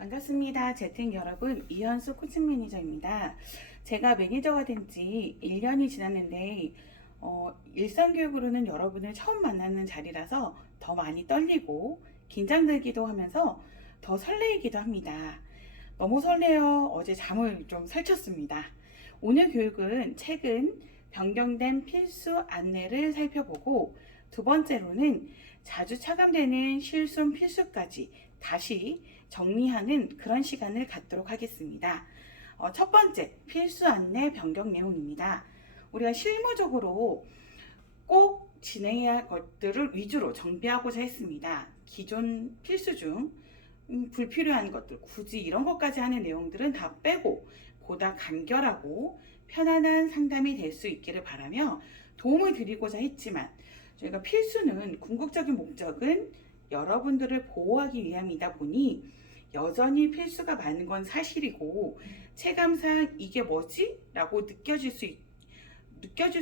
반갑습니다. 재택 여러분, 이현수 코칭 매니저입니다. 제가 매니저가 된 지 1년이 지났는데 일상교육으로는 여러분을 처음 만나는 자리라서 더 많이 떨리고 긴장되기도 하면서 더 설레이기도 합니다. 너무 설레어 어제 잠을 좀 설쳤습니다. 오늘 교육은 최근 변경된 필수 안내를 살펴보고, 두 번째로는 자주 차감되는 실손 필수까지 다시 정리하는 그런 시간을 갖도록 하겠습니다. 첫 번째, 필수 안내 변경 내용입니다. 우리가 실무적으로 꼭 진행해야 할 것들을 위주로 정비하고자 했습니다. 기존 필수 중 불필요한 것들, 굳이 이런 것까지 하는 내용들은 다 빼고 보다 간결하고 편안한 상담이 될 수 있기를 바라며 도움을 드리고자 했지만, 저희가 필수는 궁극적인 목적은 여러분들을 보호하기 위함이다 보니 여전히 필수가 많은 건 사실이고, 체감상 이게 뭐지? 라고 느껴질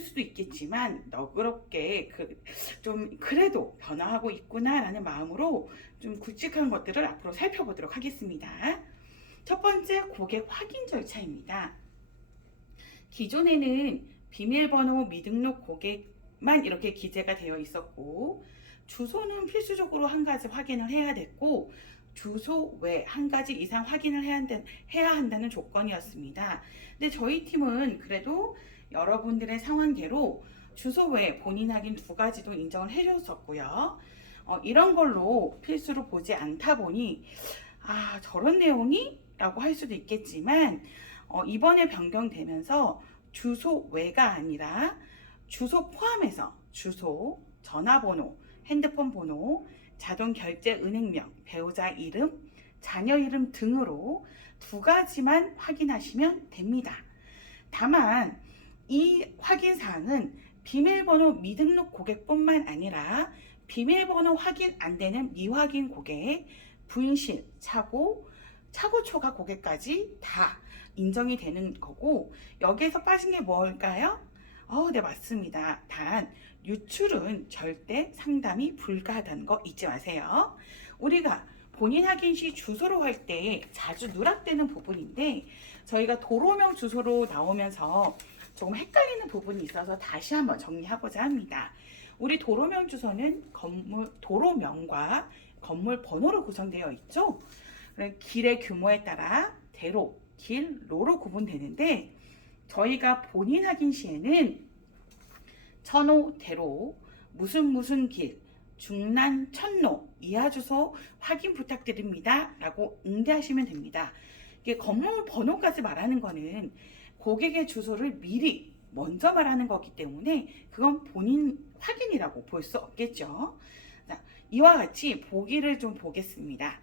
수도 있겠지만, 너그럽게 좀 그래도 변화하고 있구나 라는 마음으로 좀 굵직한 것들을 앞으로 살펴보도록 하겠습니다. 첫 번째, 고객 확인 절차입니다. 기존에는 비밀번호 미등록 고객만 이렇게 기재가 되어 있었고, 주소는 필수적으로 한 가지 확인을 해야 됐고, 주소 외 한 가지 이상 확인을 해야 한다는 조건이었습니다. 근데 저희 팀은 그래도 여러분들의 상황대로 주소 외 본인 확인 두 가지도 인정을 해줬었고요. 이런 걸로 필수로 보지 않다 보니 저런 내용이? 라고 할 수도 있겠지만, 이번에 변경되면서 주소 외가 아니라 주소 포함해서 주소, 전화번호, 핸드폰 번호, 자동 결제 은행명, 배우자 이름, 자녀 이름 등으로 두 가지만 확인하시면 됩니다. 다만 이 확인 사항은 비밀번호 미등록 고객뿐만 아니라 비밀번호 확인 안 되는 미확인 고객, 분실, 차고 초과 고객까지 다 인정이 되는 거고, 여기에서 빠진 게 뭘까요? 네, 맞습니다. 단 유출은 절대 상담이 불가하다는 거 잊지 마세요. 우리가 본인 확인 시 주소로 할 때 자주 누락되는 부분인데, 저희가 도로명 주소로 나오면서 조금 헷갈리는 부분이 있어서 다시 한번 정리하고자 합니다. 우리 도로명 주소는 도로명과 건물 번호로 구성되어 있죠. 길의 규모에 따라 대로, 길, 로로 구분되는데, 저희가 본인 확인 시에는 천호 대로, 무슨 길, 중란 천로, 이하 주소 확인 부탁드립니다 라고 응대하시면 됩니다. 이게 건물 번호까지 말하는 거는 고객의 주소를 미리 먼저 말하는 거기 때문에 그건 본인 확인이라고 볼 수 없겠죠. 자, 이와 같이 보기를 좀 보겠습니다.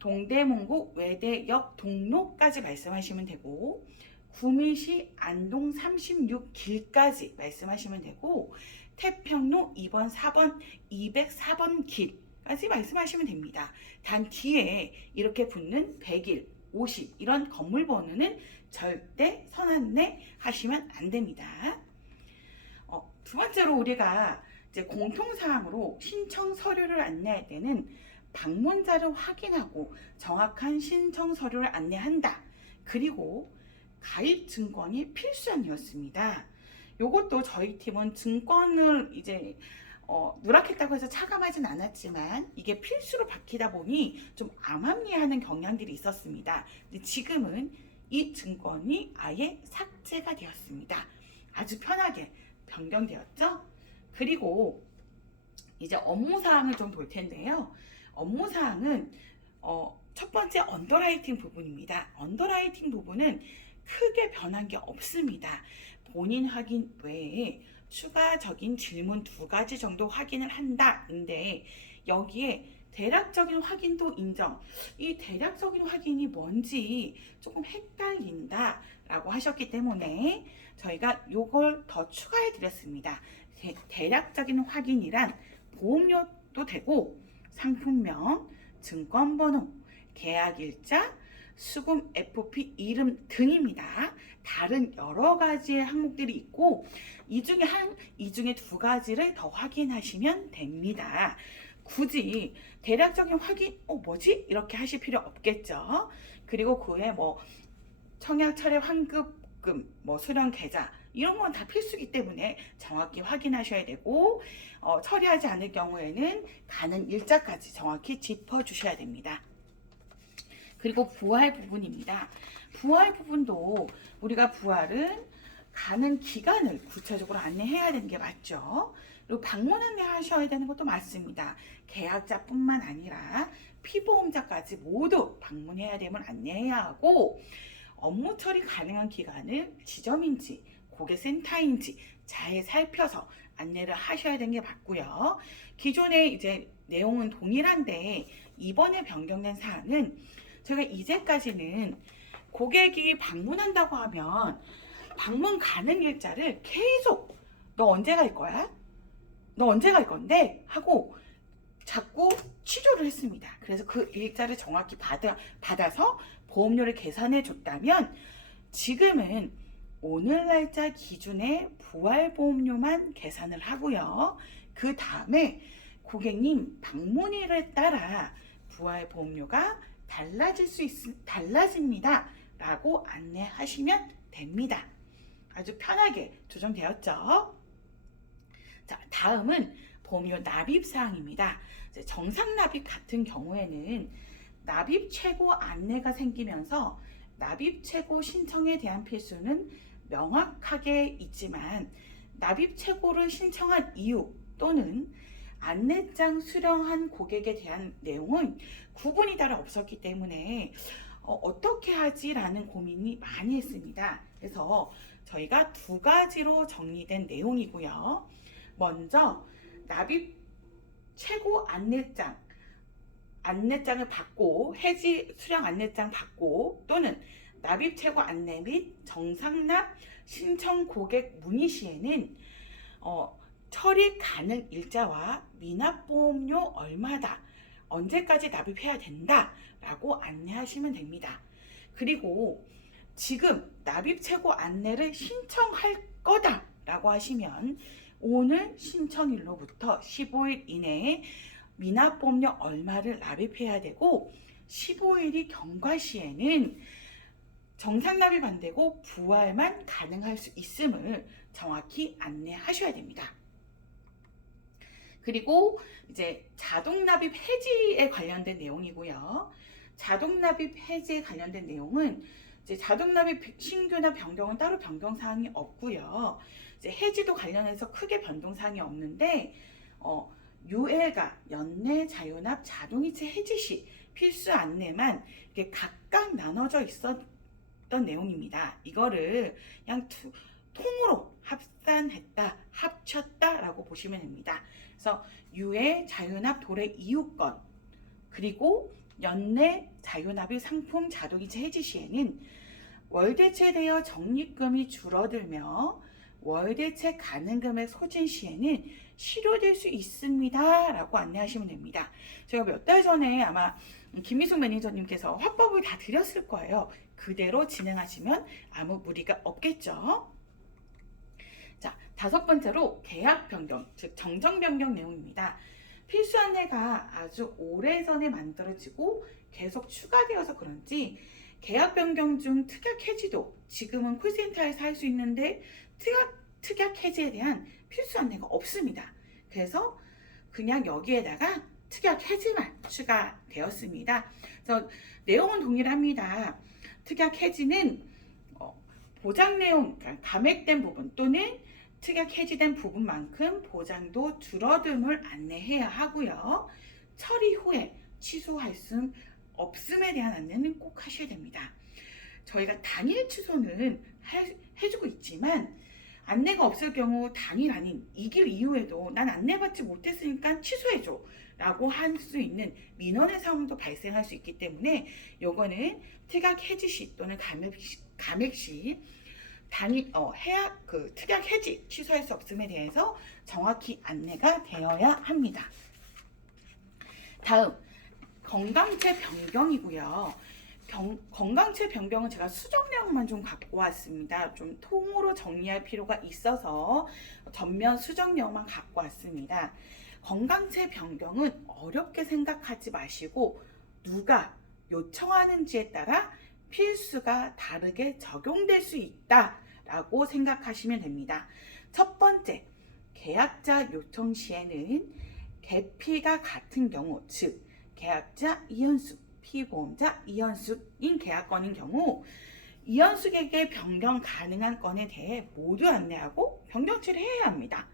동대문구 외대역 동로까지 말씀하시면 되고, 구미시 안동 36길까지 말씀하시면 되고, 태평로 2번, 4번, 204번 길까지 말씀하시면 됩니다. 단 뒤에 이렇게 붙는 100일, 50 이런 건물 번호는 절대 선안내 하시면 안 됩니다. 두 번째로 우리가 이제 공통사항으로 신청 서류를 안내할 때는 방문자를 확인하고 정확한 신청 서류를 안내한다. 그리고 가입 증권이 필수안이었습니다. 이것도 저희 팀은 증권을 이제 누락했다고 해서 차감하진 않았지만, 이게 필수로 바뀌다 보니 좀 암암리하는 경향들이 있었습니다. 근데 지금은 이 증권이 아예 삭제가 되었습니다. 아주 편하게 변경되었죠. 그리고 이제 업무사항을 좀 볼 텐데요. 업무사항은 첫 번째 언더라이팅 부분입니다. 언더라이팅 부분은 크게 변한 게 없습니다. 본인 확인 외에 추가적인 질문 두 가지 정도 확인을 한다인데, 여기에 대략적인 확인도 인정. 이 대략적인 확인이 뭔지 조금 헷갈린다 라고 하셨기 때문에 저희가 요걸 더 추가해 드렸습니다. 대략적인 확인이란 보험료도 되고, 상품명, 증권번호, 계약일자, 수금 FP 이름 등입니다. 다른 여러 가지의 항목들이 있고, 이 중에 두 가지를 더 확인하시면 됩니다. 굳이 대략적인 확인, 뭐지? 이렇게 하실 필요 없겠죠. 그리고 그 외에 뭐 청약 철회 환급금, 뭐 수령 계좌 이런 건 다 필수이기 때문에 정확히 확인하셔야 되고, 처리하지 않을 경우에는 가는 일자까지 정확히 짚어주셔야 됩니다. 그리고 부활 부분입니다. 부활 부분도 우리가 부활은 가는 기간을 구체적으로 안내해야 되는 게 맞죠. 그리고 방문 안내하셔야 되는 것도 맞습니다. 계약자뿐만 아니라 피보험자까지 모두 방문해야 됨을 안내해야 하고, 업무 처리 가능한 기간을 지점인지 고객센터인지 잘 살펴서 안내를 하셔야 되는 게 맞고요. 기존의 이제 내용은 동일한데 이번에 변경된 사항은, 제가 이제까지는 고객이 방문한다고 하면 방문 가는 일자를 계속 너 언제 갈 거야? 너 언제 갈 건데? 하고 자꾸 취조를 했습니다. 그래서 그 일자를 정확히 받아서 보험료를 계산해 줬다면, 지금은 오늘 날짜 기준의 부활보험료만 계산을 하고요. 그 다음에 고객님 방문일에 따라 부활보험료가 달라집니다 라고 안내하시면 됩니다. 아주 편하게 조정되었죠. 자, 다음은 보험료 납입 사항입니다. 정상 납입 같은 경우에는 납입 최고 안내가 생기면서 납입 최고 신청에 대한 필수는 명확하게 있지만, 납입 최고를 신청한 이유 또는 안내장 수령한 고객에 대한 내용은 구분이 따로 없었기 때문에 어떻게 하지라는 고민이 많이 했습니다. 그래서 저희가 두 가지로 정리된 내용이고요. 먼저 납입 최고 안내장을 받고, 해지 수령 안내장 받고, 또는 납입 최고 안내 및 정상납 신청 고객 문의 시에는 처리 가능 일자와 미납보험료 얼마다, 언제까지 납입해야 된다 라고 안내하시면 됩니다. 그리고 지금 납입 최고 안내를 신청할 거다 라고 하시면 오늘 신청일로부터 15일 이내에 미납보험료 얼마를 납입해야 되고, 15일이 경과 시에는 정상 납입 안 되고 부활만 가능할 수 있음을 정확히 안내하셔야 됩니다. 그리고 이제 자동 납입 해지에 관련된 내용이고요. 자동 납입 해지에 관련된 내용은 이제 자동 납입 신규나 변경은 따로 변경 사항이 없고요. 이제 해지도 관련해서 크게 변동 사항이 없는데, UL과 연내 자유납 자동이체 해지 시 필수 안내만 이렇게 각각 나눠져 있었던 내용입니다. 이거를 그냥 통으로 합쳤다라고 보시면 됩니다. 그래서 UL 자유납 도래 이유권, 그리고 연내 자유납입 상품 자동이체 해지 시에는 월대체되어 적립금이 줄어들며 월대체 가능금액 소진 시에는 실효될 수 있습니다 라고 안내하시면 됩니다. 제가 몇 달 전에 아마 김미숙 매니저님께서 화법을 다 드렸을 거예요. 그대로 진행하시면 아무 무리가 없겠죠. 자, 다섯 번째로 계약 변경, 즉 정정 변경 내용입니다. 필수 안내가 아주 오래전에 만들어지고 계속 추가되어서 그런지 계약 변경 중 특약 해지도 지금은 콜센터에서 할 수 있는데 특약 해지에 대한 필수 안내가 없습니다. 그래서 그냥 여기에다가 특약 해지만 추가되었습니다. 그래서 내용은 동일합니다. 특약 해지는 보장 내용, 그러니까 감액된 부분 또는 특약 해지된 부분만큼 보장도 줄어듦을 안내해야 하고요. 처리 후에 취소할 수 없음에 대한 안내는 꼭 하셔야 됩니다. 저희가 당일 취소는 해주고 있지만, 안내가 없을 경우 당일 아닌 이길 이후에도 난 안내받지 못했으니까 취소해줘 라고 할 수 있는 민원의 상황도 발생할 수 있기 때문에, 요거는 특약 해지 시 또는 감액 시 당일 특약 해지 취소할 수 없음에 대해서 정확히 안내가 되어야 합니다. 다음 건강체 변경이고요. 건강체 변경은 제가 수정내용만 좀 갖고 왔습니다. 좀 통으로 정리할 필요가 있어서 전면 수정내용만 갖고 왔습니다. 건강채 변경은 어렵게 생각하지 마시고 누가 요청하는지에 따라 필수가 다르게 적용될 수 있다라고 생각하시면 됩니다. 첫 번째, 계약자 요청 시에는 계피가 같은 경우, 즉 계약자 이현숙, 피보험자 이현숙인 계약건인 경우 이현숙에게 변경 가능한 건에 대해 모두 안내하고 변경 처리해야 합니다.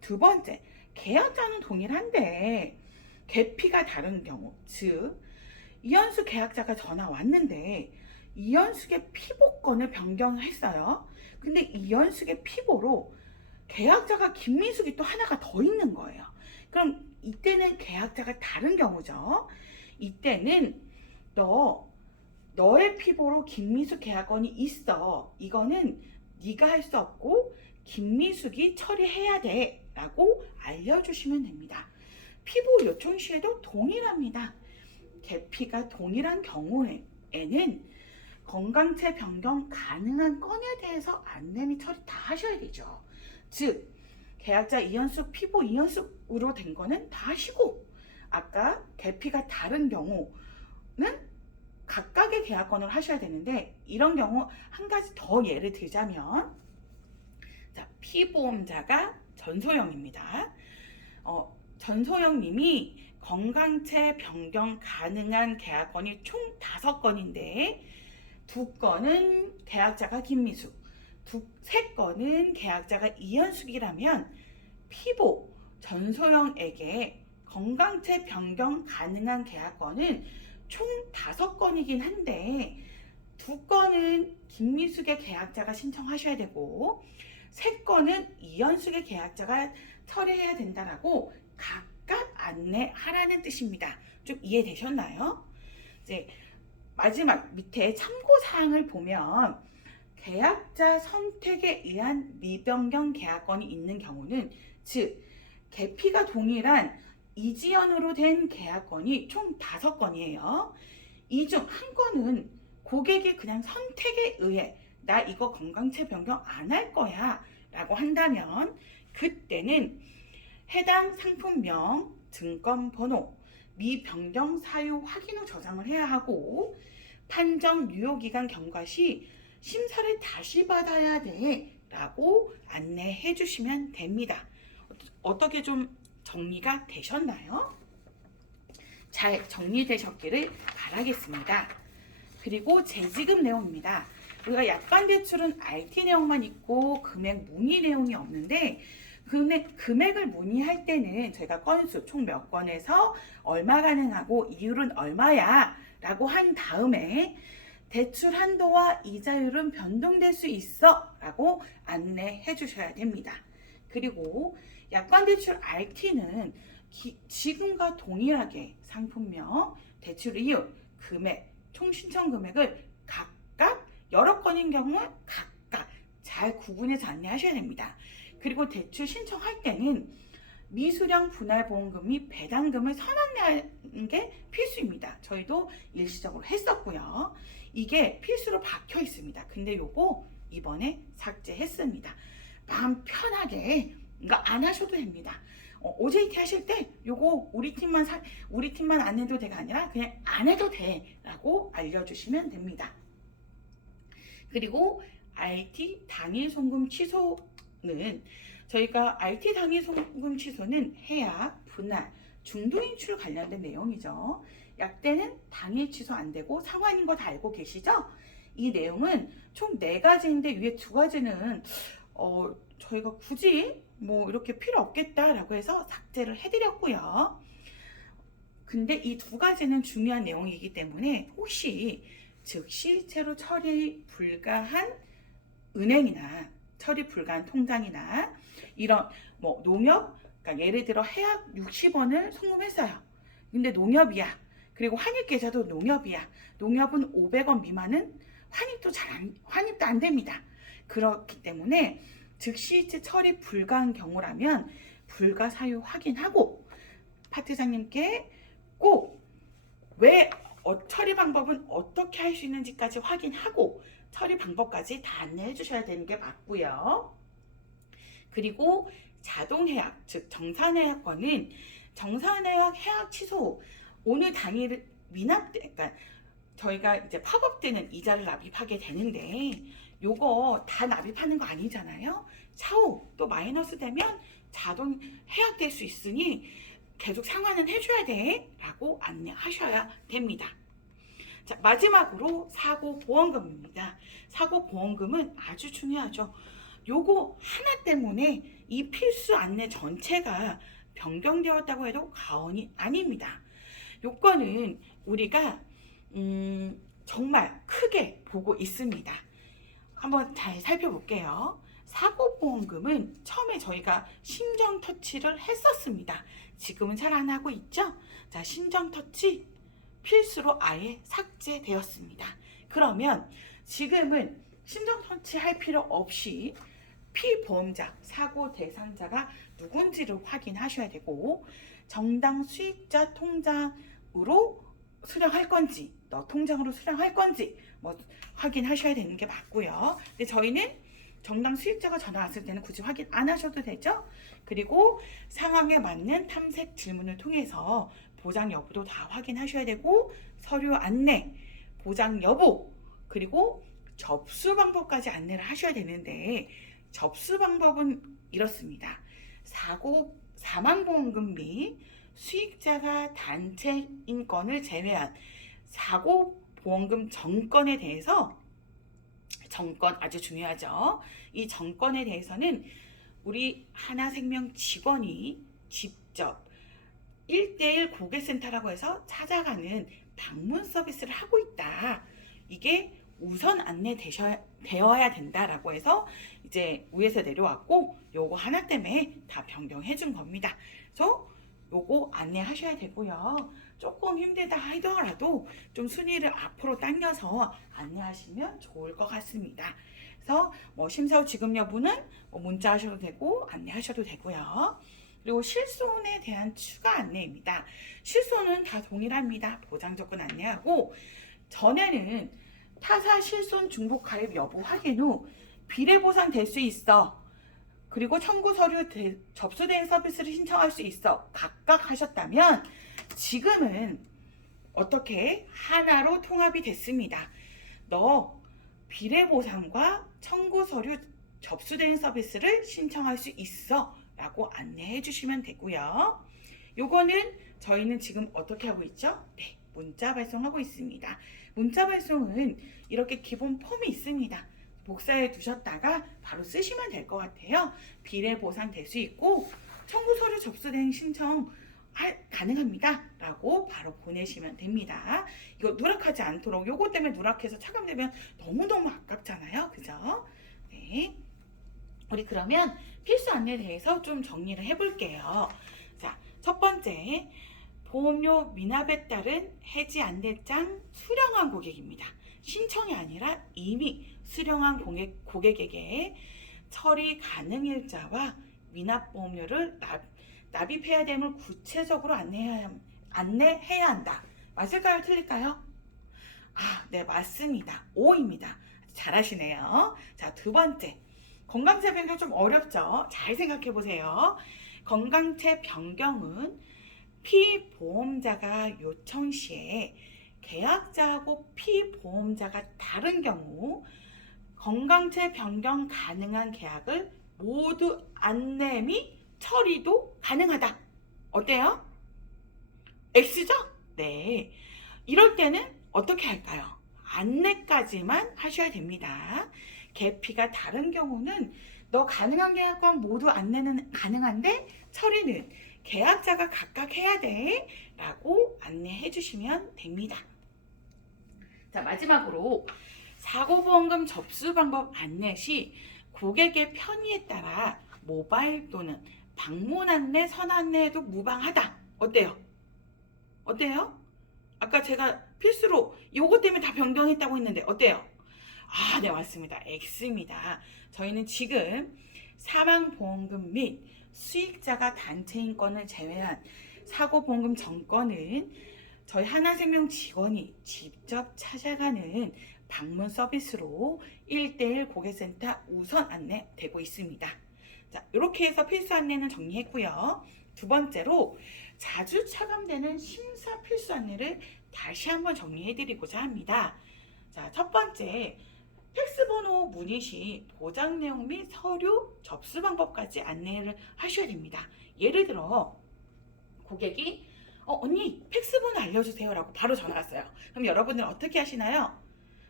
두 번째, 계약자는 동일한데 계피가 다른 경우, 즉 이현숙 계약자가 전화 왔는데 이현숙의 피보건을 변경했어요. 근데 이현숙의 피보로 계약자가 김민숙이 또 하나가 더 있는 거예요. 그럼 이때는 계약자가 다른 경우죠. 이때는 너의 피보로 김민숙 계약건이 있어. 이거는 네가 할 수 없고 김민숙이 처리해야 돼 라고 알려주시면 됩니다. 피보 요청 시에도 동일합니다. 계피가 동일한 경우에는 건강채 변경 가능한 건에 대해서 안내 및 처리 다 하셔야 되죠. 즉 계약자 이현숙, 피보 이현숙으로 된 거는 다 하시고 아까 계피가 다른 경우는 각각의 계약건을 하셔야 되는데 이런 경우 한 가지 더 예를 들자면 자, 피보험자가 전소영입니다. 전소영 님이 건강채 변경 가능한 계약건이 총 5건인데 2건은 계약자가 김미숙, 3건은 계약자가 이현숙이라면 피보 전소영에게 건강채 변경 가능한 계약건은 총 5건이긴 한데 2건은 김미숙의 계약자가 신청하셔야 되고 3건은 이현숙의 계약자가 처리해야 된다라고 각각 안내하라는 뜻입니다. 좀 이해되셨나요? 이제 마지막 밑에 참고사항을 보면 계약자 선택에 의한 미변경 계약건이 있는 경우는 즉 계피가 동일한 이지연으로 된 계약건이 총 5건이에요. 이 중 한 건은 고객이 그냥 선택에 의해 나 이거 건강채 변경 안 할 거야 라고 한다면 그때는 해당 상품명, 증권번호, 미변경 사유 확인 후 저장을 해야 하고 판정 유효기간 경과 시 심사를 다시 받아야 돼 라고 안내해 주시면 됩니다. 어떻게 좀 정리가 되셨나요? 잘 정리되셨기를 바라겠습니다. 그리고 재지급 내용입니다. 우리가 약관대출은 RT 내용만 있고 금액 문의 내용이 없는데 금액을 문의할 때는 저희가 건수 총 몇 건에서 얼마 가능하고 이율은 얼마야 라고 한 다음에 대출 한도와 이자율은 변동될 수 있어 라고 안내해 주셔야 됩니다. 그리고 약관대출 RT는 지금과 동일하게 상품명, 대출 이율, 금액, 총 신청 금액을 각각 여러 건인 경우는 각각 잘 구분해서 안내하셔야 됩니다. 그리고 대출 신청할 때는 미수령 분할보험금 및 배당금을 선안내하는 게 필수입니다. 저희도 일시적으로 했었고요. 이게 필수로 박혀 있습니다. 근데 요거 이번에 삭제했습니다. 마음 편하게 이거 안 하셔도 됩니다. OJT 하실 때 요거 우리 팀만 안 해도 돼가 아니라 그냥 안 해도 돼라고 알려주시면 됩니다. 그리고 RT 당일 송금 취소는 저희가 RT 당일 송금 취소는 해약, 분할, 중도인출 관련된 내용이죠. 약대는 당일 취소 안 되고 상환인 거 다 알고 계시죠? 이 내용은 총 4가지인데 위에 2가지는 저희가 굳이 뭐 이렇게 필요 없겠다라고 해서 삭제를 해드렸고요. 근데 이 2가지는 중요한 내용이기 때문에 혹시 즉시채로 처리 불가한 은행이나 처리 불가한 통장이나 이런 뭐 농협, 그러니까 예를 들어 해약 60원을 송금했어요. 근데 농협이야. 그리고 환입 계좌도 농협이야. 농협은 500원 미만은 환입도 안 됩니다. 그렇기 때문에 즉시채 처리 불가한 경우라면 불가 사유 확인하고 파트장님께 꼭 처리 방법은 어떻게 할 수 있는지까지 확인하고 처리 방법까지 다 안내해 주셔야 되는 게 맞고요. 그리고 자동해약, 즉 정산해약권은 정산해약 취소 오늘 당일 그러니까 저희가 이제 팝업 때는 이자를 납입하게 되는데 요거 다 납입하는 거 아니잖아요. 차후 또 마이너스 되면 자동 해약될 수 있으니 계속 상환은 해줘야 돼 라고 안내하셔야 됩니다. 자, 마지막으로 사고보험금입니다. 사고보험금은 아주 중요하죠. 요거 하나 때문에 이 필수 안내 전체가 변경되었다고 해도 과언이 아닙니다. 요거는 우리가 정말 크게 보고 있습니다. 한번 잘 살펴볼게요. 사고보험금은 처음에 저희가 신정터치를 했었습니다. 지금은 잘 안 하고 있죠? 자, 신정터치 필수로 아예 삭제되었습니다. 그러면 지금은 신정터치 할 필요 없이 피보험자, 사고 대상자가 누군지를 확인하셔야 되고 정당 수익자 통장으로 수령할 건지 너 통장으로 수령할 건지 뭐 확인하셔야 되는 게 맞고요. 근데 저희는 정당 수익자가 전화 왔을 때는 굳이 확인 안 하셔도 되죠. 그리고 상황에 맞는 탐색 질문을 통해서 보장 여부도 다 확인하셔야 되고 서류 안내, 보장 여부, 그리고 접수 방법까지 안내를 하셔야 되는데 접수 방법은 이렇습니다. 사망보험금 및 수익자가 단체 인권을 제외한 사고보험금 정건에 대해서 정건 아주 중요하죠. 이 정건에 대해서는 우리 하나생명 직원이 직접 1:1 고객센터라고 해서 찾아가는 방문 서비스를 하고 있다. 이게 우선 안내되어야 된다라고 해서 이제 위에서 내려왔고 요거 하나 때문에 다 변경해 준 겁니다. 그래서 요거 안내하셔야 되고요. 조금 힘들다 하더라도 좀 순위를 앞으로 당겨서 안내하시면 좋을 것 같습니다. 그래서 뭐 심사 후 지급 여부는 문자 하셔도 되고 안내하셔도 되고요. 그리고 실손에 대한 추가 안내입니다. 실손은 다 동일합니다. 보장 조건 안내하고 전에는 타사 실손 중복 가입 여부 확인 후 비례 보상 될 수 있어. 그리고 청구 서류 접수된 서비스를 신청할 수 있어. 각각 하셨다면 지금은 어떻게 하나로 통합이 됐습니다. 너 비례 보상과 청구 서류 접수된 서비스를 신청할 수 있어 라고 안내해 주시면 되고요. 요거는 저희는 지금 어떻게 하고 있죠? 네, 문자 발송하고 있습니다. 문자 발송은 이렇게 기본 폼이 있습니다. 복사해 두셨다가 바로 쓰시면 될 것 같아요. 비례 보상 될 수 있고 청구 서류 접수된 신청 가능합니다 라고 바로 보내시면 됩니다. 이거 누락하지 않도록, 요거 때문에 누락해서 차감되면 너무너무 아깝잖아요. 그죠? 네. 우리 그러면 필수 안내에 대해서 좀 정리를 해볼게요. 자, 첫 번째, 보험료 미납에 따른 해지 안내장 수령한 고객입니다. 신청이 아니라 이미 수령한 고객에게 처리 가능 일자와 미납보험료를 납입해야 됨을 구체적으로 안내해야 한다. 맞을까요? 틀릴까요? 네, 맞습니다. O입니다. 잘하시네요. 자, 두 번째. 건강체 변경 좀 어렵죠? 잘 생각해 보세요. 건강체 변경은 피보험자가 요청 시에 계약자하고 피보험자가 다른 경우 건강체 변경 가능한 계약을 모두 안내 및 처리도 가능하다. 어때요? X죠? 네. 이럴 때는 어떻게 할까요? 안내까지만 하셔야 됩니다. 계피가 다른 경우는 너 가능한 계약권 모두 안내는 가능한데 처리는 계약자가 각각 해야 돼 라고 안내해 주시면 됩니다. 자, 마지막으로 사고보험금 접수 방법 안내 시 고객의 편의에 따라 모바일 또는 방문 안내, 선 안내에도 무방하다. 어때요? 어때요? 아까 제가 필수로 요거 때문에 다 변경했다고 했는데 어때요? 네, 맞습니다. X입니다. 저희는 지금 사망보험금 및 수익자가 단체 인권을 제외한 사고보험금 정건은 저희 하나생명 직원이 직접 찾아가는 방문 서비스로 1:1 고객센터 우선 안내되고 있습니다. 자, 이렇게 해서 필수 안내는 정리했고요. 두 번째로 자주 차감되는 심사 필수 안내를 다시 한번 정리해드리고자 합니다. 자, 첫 번째, 팩스 번호 문의 시 보장 내용 및 서류 접수 방법까지 안내를 하셔야 됩니다. 예를 들어 고객이 언니 팩스 번호 알려주세요 라고 바로 전화 왔어요. 그럼 여러분들은 어떻게 하시나요?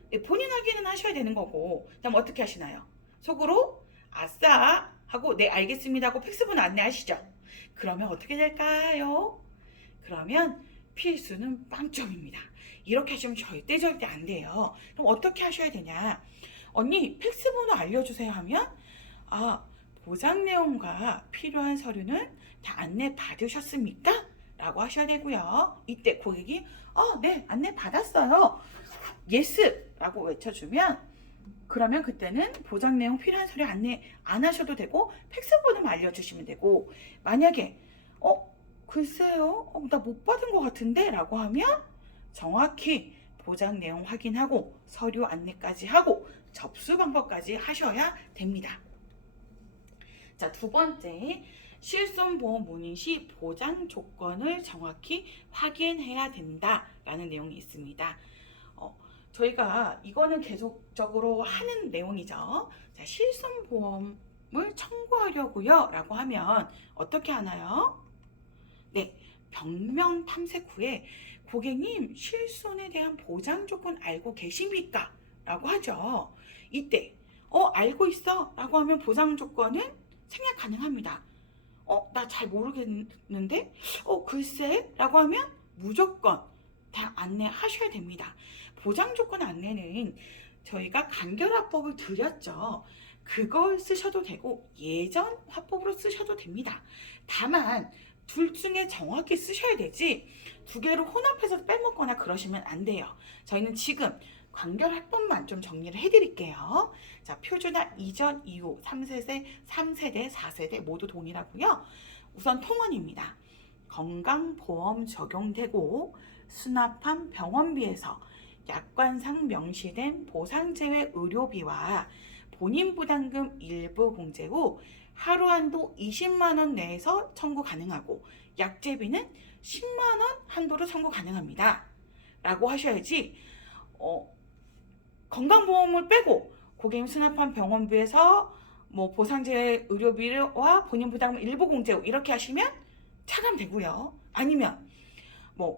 네, 본인 확인은 하셔야 되는 거고, 그다음 어떻게 하시나요? 속으로 아싸 하고 네 알겠습니다 하고 팩스 번호 안내하시죠. 그러면 어떻게 될까요? 그러면 필수는 빵점입니다. 이렇게 하시면 절대 안 돼요. 그럼 어떻게 하셔야 되냐? 언니 팩스 번호 알려주세요 하면 보장 내용과 필요한 서류는 다 안내 받으셨습니까? 라고 하셔야 되고요. 이때 고객이 네 안내 받았어요. 예스 라고 외쳐주면 그러면 그때는 보장 내용 필요한 서류 안내 안 하셔도 되고 팩스 번호만 알려주시면 되고, 만약에 글쎄요 나 못 받은 것 같은데 라고 하면 정확히 보장 내용 확인하고 서류 안내까지 하고 접수 방법까지 하셔야 됩니다. 자, 두 번째, 실손보험 문의 시 보장 조건을 정확히 확인해야 된다라는 내용이 있습니다. 저희가 이거는 계속적으로 하는 내용이죠. 자, 실손보험을 청구하려고요 라고 하면 어떻게 하나요? 네, 병명 탐색 후에 고객님 실손에 대한 보장 조건 알고 계십니까? 라고 하죠. 이때 알고 있어 라고 하면 보장 조건은 생략 가능합니다. 나 잘 모르겠는데 글쎄 라고 하면 무조건 다 안내하셔야 됩니다. 보장 조건 안내는 저희가 간결화법을 드렸죠. 그걸 쓰셔도 되고 예전 화법으로 쓰셔도 됩니다. 다만 둘 중에 정확히 쓰셔야 되지 두 개를 혼합해서 빼먹거나 그러시면 안 돼요. 저희는 지금 관결합법만 좀 정리를 해드릴게요. 자, 표준화 이전, 이후 3세대, 4세대 모두 동일하고요. 우선 통원입니다. 건강보험 적용되고 수납한 병원비에서 약관상 명시된 보상제외 의료비와 본인 부담금 일부 공제 후 하루 한도 20만 원 내에서 청구 가능하고 약제비는 10만 원 한도로 청구 가능합니다. 라고 하셔야지 건강보험을 빼고 고객님 수납한 병원비에서 보상제외 의료비와 본인 부담금 일부 공제 후 이렇게 하시면 차감되고요. 아니면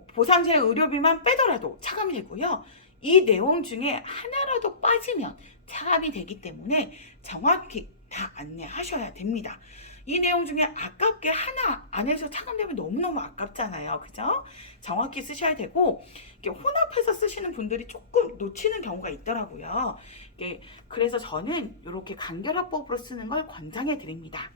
보상제외 의료비만 빼더라도 차감이 되고요. 이 내용 중에 하나라도 빠지면 차감이 되기 때문에 정확히 다 안내하셔야 됩니다. 이 내용 중에 아깝게 하나 안에서 차감되면 너무너무 아깝잖아요. 그죠? 정확히 쓰셔야 되고 이렇게 혼합해서 쓰시는 분들이 조금 놓치는 경우가 있더라고요. 그래서 저는 이렇게 간결화법으로 쓰는 걸 권장해 드립니다.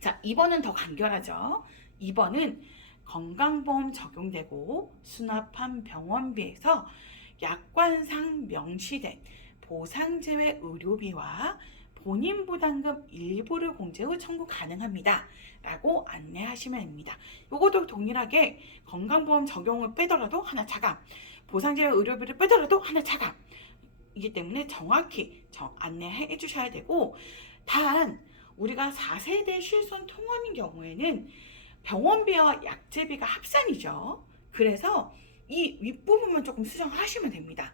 자, 2번은 더 간결하죠. 2번은 건강보험 적용되고 수납한 병원비에서 약관상 명시된 보상제외 의료비와 본인 부담금 일부를 공제 후 청구 가능합니다. 라고 안내하시면 됩니다. 이것도 동일하게 건강보험 적용을 빼더라도 하나 차감, 보상제외 의료비를 빼더라도 하나 차감. 이기 때문에 정확히 안내해 주셔야 되고, 단 우리가 4세대 실손 통원인 경우에는 병원비와 약제비가 합산이죠. 그래서 이 윗부분만 조금 수정하시면 됩니다.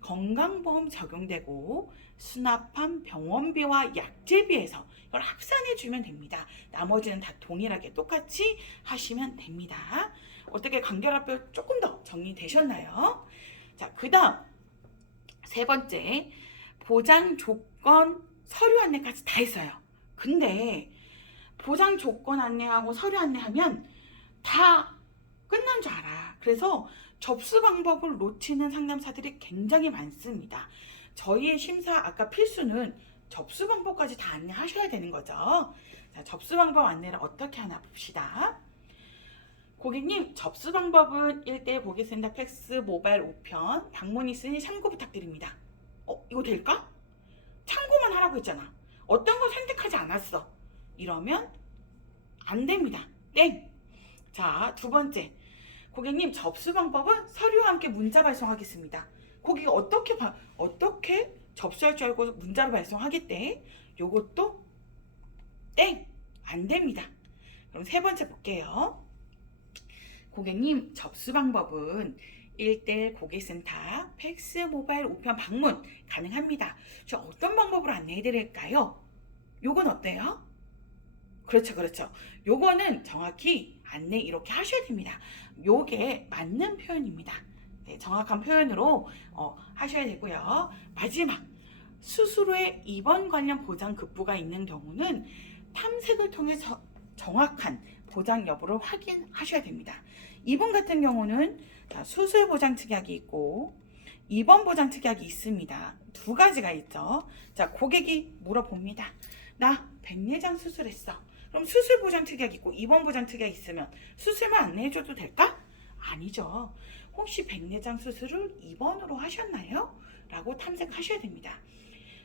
건강보험 적용되고 수납한 병원비와 약제비에서 이걸 합산해 주면 됩니다. 나머지는 다 동일하게 똑같이 하시면 됩니다. 어떻게 간결합표 조금 더 정리되셨나요? 자, 그 다음 세 번째, 보장 조건 서류 안내까지 다 했어요. 근데 보장 조건 안내하고 서류 안내하면 다 끝난 줄 알아. 그래서 접수 방법을 놓치는 상담사들이 굉장히 많습니다. 저희의 심사 아까 필수는 접수 방법까지 다 안내하셔야 되는 거죠. 자, 접수 방법 안내를 어떻게 하나 봅시다. 고객님, 접수 방법은 1대1 고객센터 팩스 모바일 우편 방문 있으니 참고 부탁드립니다. 이거 될까? 참고만 하라고 했잖아. 어떤 거 선택하지 않았어. 이러면 안 됩니다. 땡! 자, 두 번째. 고객님, 접수 방법은 서류와 함께 문자 발송하겠습니다. 고객이 어떻게 접수할 줄 알고 문자로 발송하겠대? 요것도 땡! 안 됩니다. 그럼 세 번째 볼게요. 고객님, 접수 방법은 1대1 고객센터, 팩스, 모바일, 우편, 방문 가능합니다. 저 어떤 방법으로 안내해 드릴까요? 요건 어때요? 그렇죠, 그렇죠. 요거는 정확히 안내 이렇게 하셔야 됩니다. 요게 맞는 표현입니다. 네, 정확한 표현으로 하셔야 되고요. 마지막, 수술 후에 입원 관련 보장 급부가 있는 경우는 탐색을 통해 정확한 보장 여부를 확인하셔야 됩니다. 입원 같은 경우는 수술 보장 특약이 있고 입원 보장 특약이 있습니다. 두 가지가 있죠. 자, 고객이 물어봅니다. 나 백내장 수술했어. 그럼 수술 보장 특약 있고 입원 보장 특약 있으면 수술만 안내해줘도 될까? 아니죠. 혹시 백내장 수술을 입원으로 하셨나요? 라고 탐색하셔야 됩니다.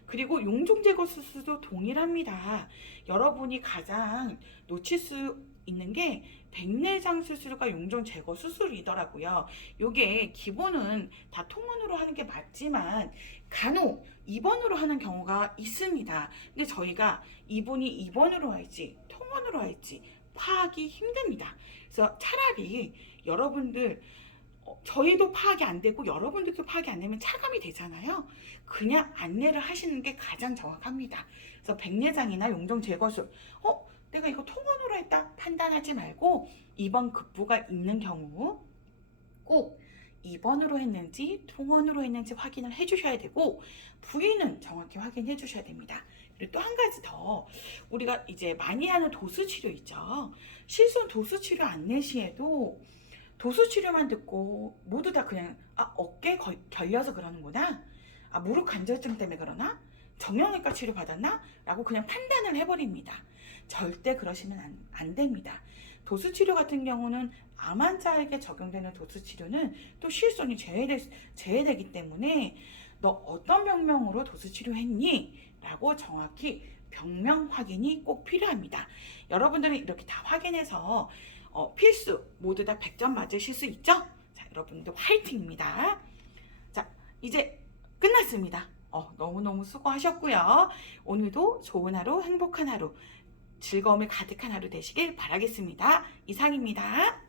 그리고 용종 제거 수술도 동일합니다. 여러분이 가장 놓칠 수 있는 게 백내장 수술과 용종 제거 수술이더라고요. 요게 기본은 다 통원으로 하는 게 맞지만 간혹 입원으로 하는 경우가 있습니다. 근데 저희가 이분이 입원으로 할지 통원으로 할지 파악이 힘듭니다. 그래서 차라리 여러분들 저희도 파악이 안 되고 여러분들도 파악이 안 되면 차감이 되잖아요. 그냥 안내를 하시는 게 가장 정확합니다. 그래서 백내장이나 용종 제거술, 내가 이거 통원으로 했다 판단하지 말고 입원 급부가 있는 경우 꼭 입원으로 했는지 통원으로 했는지 확인을 해주셔야 되고 부위는 정확히 확인해 주셔야 됩니다. 그리고 또 한 가지 더, 우리가 이제 많이 하는 도수치료 있죠. 실손 도수치료 안내 시에도 도수치료만 듣고 모두 다 그냥 어깨 결려서 그러는구나, 무릎 관절증 때문에 그러나, 정형외과 치료 받았나? 라고 그냥 판단을 해버립니다. 절대 그러시면 안 됩니다. 도수치료 같은 경우는 암 환자에게 적용되는 도수치료는 또 실손이 제외되기 때문에 너 어떤 병명으로 도수치료했니? 라고 정확히 병명 확인이 꼭 필요합니다. 여러분들은 이렇게 다 확인해서 필수 모두 다 100점 맞으실 수 있죠? 자, 여러분들 화이팅입니다. 자, 이제 끝났습니다. 너무너무 수고하셨고요. 오늘도 좋은 하루, 행복한 하루, 즐거움이 가득한 하루 되시길 바라겠습니다. 이상입니다.